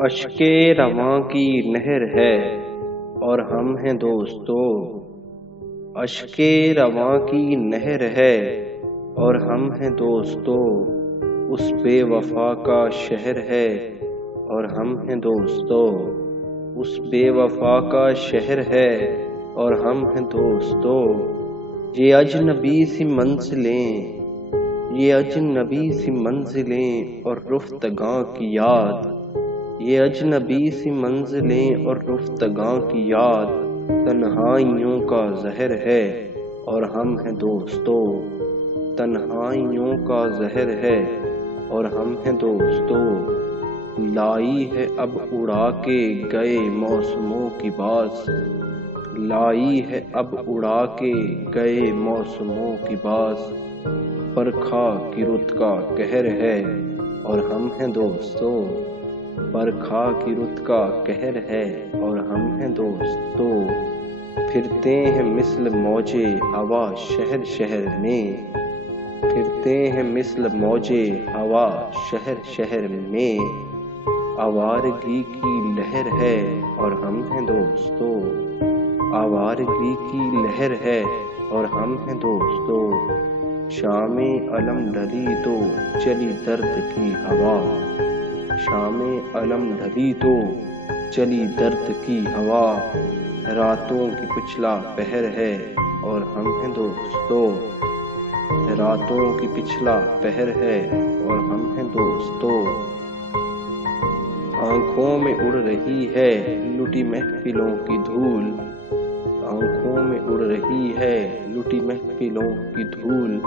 اشک رواں کی نہر ہے اور ہم ہیں دوستو، اشک رواں کی نہر ہے اور ہم ہیں دوستو، اس بے وفا کا شہر ہے اور ہم ہیں دوستو، اس بے وفا کا شہر ہے اور ہم ہیں دوستو۔ یہ اجنبی سی منزلیں، یہ اجنبی سی منزلیں اور رفتگاں کی یاد، یہ اجنبی سی منزلیں اور رفتگاں کی یاد تنہائیوں کا زہر ہے اور ہم ہیں دوستو، تنہائیوں کا زہر ہے اور ہم ہیں دوستو۔ لائی ہے اب اڑا کے گئے موسموں کی باز، لائی ہے اب اڑا کے گئے موسموں کی باز، برکھا کی رت کا قہر ہے اور ہم ہیں دوستو، برکھا کی رت کا قہر ہے اور ہم ہیں دوستو۔ پھرتے ہیں مثل موجے ہوا شہر شہر میں، پھرتے ہیں مثل موجے ہوا شہر شہر میں، آوارگی کی لہر ہے اور ہم ہیں دوستو، آوارگی کی لہر ہے اور ہم ہیں دوستو۔ شام علم ڈھلی تو چلی درد کی ہوا، شام علم ڈھلی تو چلی درد کی ہوا، راتوں کی پچھلا پہر ہے اور ہم ہیں دوستو، راتوں کی پچھلا پہر ہے اور ہم ہیں دوستو۔ آنکھوں میں اڑ رہی ہے لٹی محفلوں کی دھول، آنکھوں میں اڑ رہی ہے لٹی محفلوں کی دھول،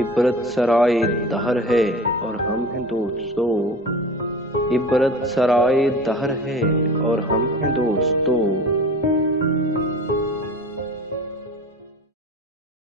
عبرت سرائے دہر ہے اور ہم ہیں دوستو، عبرت سرائے دہر ہے اور ہم ہیں دوستو۔